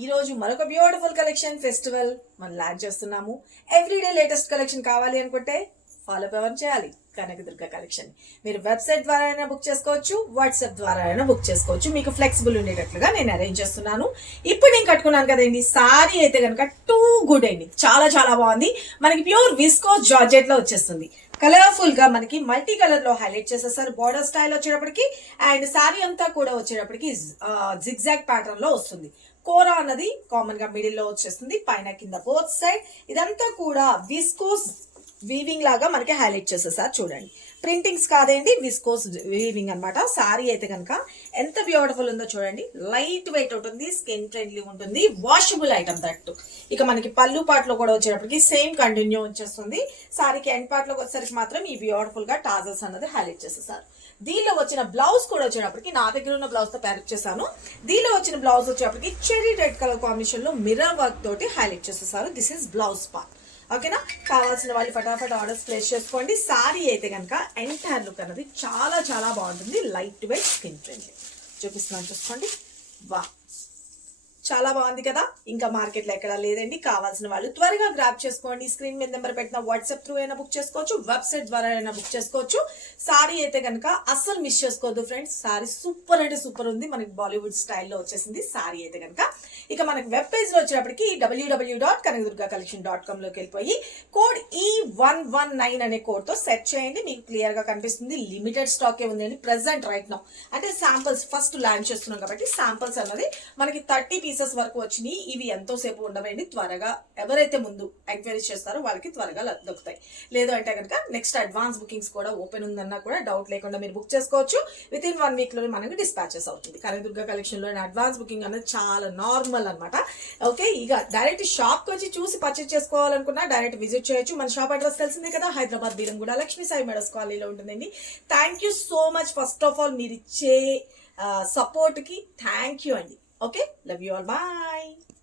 ఈ రోజు మరొక బ్యూటిఫుల్ కలెక్షన్ ఫెస్టివల్ మనం లాంచ్ చేస్తున్నాము. ఎవ్రీడే లేటెస్ట్ కలెక్షన్ కావాలి అనుకుంటే ఫాలో ఎవరు చేయాలి కనకదుర్గ కలెక్షన్. మీరు వెబ్సైట్ ద్వారా అయినా బుక్ చేసుకోవచ్చు, వాట్సాప్ ద్వారా అయినా బుక్ చేసుకోవచ్చు. మీకు ఫ్లెక్సిబుల్ ఉండేటట్లుగా నేను అరేంజ్ చేస్తున్నాను. ఇప్పుడు నేను కట్టుకున్నాను కదండి, సారీ అయితే కనుక టూ గుడ్ అండి, చాలా చాలా బాగుంది. మనకి ప్యూర్ విస్కోస్ జార్జెట్ లో వచ్చేస్తుంది. కలర్ఫుల్ గా మనకి మల్టీ కలర్ లో హైలైట్ చేసేసారు. బార్డర్ స్టైల్ వచ్చేటప్పటికి అండ్ సారీ అంతా కూడా వచ్చేటప్పటికి జిగ్జాగ్ ప్యాటర్న్ లో వస్తుంది. కోరా అన్నది కామన్ గా మిడిల్ లో వచ్చేస్తుంది, పైన కింద బోత్ సైడ్ ఇదంతా కూడా విస్కోస్ వీవింగ్ లాగా మనకి హైలైట్ చేసేసారు. చూడండి, ప్రింటింగ్స్ కాదండి, విస్కోస్ వీవింగ్ అనమాట. సారీ అయితే కనుక ఎంత బ్యూటిఫుల్ ఉందో చూడండి. లైట్ వెయిట్ ఉంటుంది, స్కిన్ ఫ్రెండ్లీ ఉంటుంది, వాషబుల్ ఐటమ్ దట్టు. ఇక మనకి పళ్ళు పార్ట్ లో కూడా వచ్చేటప్పటికి సేమ్ కంటిన్యూ వచ్చేస్తుంది. సారీకి ఎండ్ పార్ట్ లోకి వచ్చేసరికి మాత్రం ఈ బ్యూటిఫుల్ గా టాజల్స్ అన్నది హైలైట్ చేసేసారు. దీనిలో వచ్చిన బ్లౌజ్ కూడా వచ్చేటప్పటికి నా దగ్గర ఉన్న బ్లౌజ్ తో ప్యారెక్ట్ చేశాను. దీనిలో వచ్చిన బ్లౌజ్ వచ్చేటప్పటికి చెరీ రెడ్ కలర్ కాంబినేషన్ లో మిర్రర్ వర్క్ తోటి హైలైట్ చేసేసారు. This is blouse part. ఓకేనా, కావాల్సిన వాళ్ళు ఫటాఫట్ ఆర్డర్స్ ప్లేస్ చేసుకోండి. సారీ అయితే కనుక ఎంటైర్ లుక్ అన్నది చాలా చాలా బాగుంటుంది. Light weight, skin friendly. చూపిస్తున్నాను చూసుకోండి. వా, చాలా బాగుంది కదా. ఇంకా మార్కెట్ లో ఎక్కడా లేదండి. కావాల్సిన వాళ్ళు త్వరగా గ్రాప్ చేసుకోండి. స్క్రీన్ మీద నెంబర్ పెట్టిన వాట్సాప్ త్రూ అయినా బుక్ చేసుకోవచ్చు, వెబ్సైట్ ద్వారా అయినా బుక్ చేసుకోవచ్చు. సారీ అయితే కనుక అస్సలు మిస్ చేసుకోవద్దు ఫ్రెండ్స్. సారీ సూపర్ అంటే సూపర్ ఉంది. మనకి బాలీవుడ్ స్టైల్లో వచ్చేసింది సారీ అయితే కనుక. ఇక మనకి వెబ్ పేజ్ లో వచ్చేటప్పటికి www.kanakadurgacollection.com లోకి వెళ్ళిపోయి కోడ్ E119 అనే కోడ్ తో సెట్ చేయండి. మీకు క్లియర్ గా కనిపిస్తుంది. లిమిటెడ్ స్టాక్ ఏ ఉందండి ప్రెసెంట్ రైట్ నౌ. అంటే శాంపుల్స్ ఫస్ట్ లాంచ్ చేస్తున్నాం కాబట్టి శాంపుల్స్ అన్నది మనకి 30 పీసెస్ వరకు వచ్చినాయి. ఇవి ఎంతో సేపు ఉండవండి. త్వరగా ఎవరైతే ముందు ఎంక్వైరీస్ చేస్తారో వాళ్ళకి త్వరగా దొరుకుతాయి. లేదు అంటే కనుక నెక్స్ట్ అడ్వాన్స్ బుకింగ్స్ కూడా ఓపెన్ ఉందన్నా కూడా డౌట్ లేకుండా మీరు బుక్ చేసుకోవచ్చు. విత్ ఇన్ 1 వీక్ లో మనకి డిస్పాచెస్ అవుతుంది. కనకదుర్గ కలెక్షన్ లో అడ్వాన్స్ బుకింగ్ అనేది చాలా నార్మల్ అనమాట. ఓకే, ఇక డైరెక్ట్ షాప్ కి వచ్చి చూసి పర్చేస్ చేసుకోవాలనుకున్నా డైరెక్ట్ విజిట్ చేయొచ్చు. మన షాప్ అడ్రస్ తెలిసిందే కదా, హైదరాబాద్ బీరంగూడ లక్ష్మీ సాయి మెడస్ కాలనీలో ఉంటుందండి. Thank you so much. First of all మీరు ఇచ్చే సపోర్ట్ కి థ్యాంక్ యూ అండి. Okay, love you all, bye.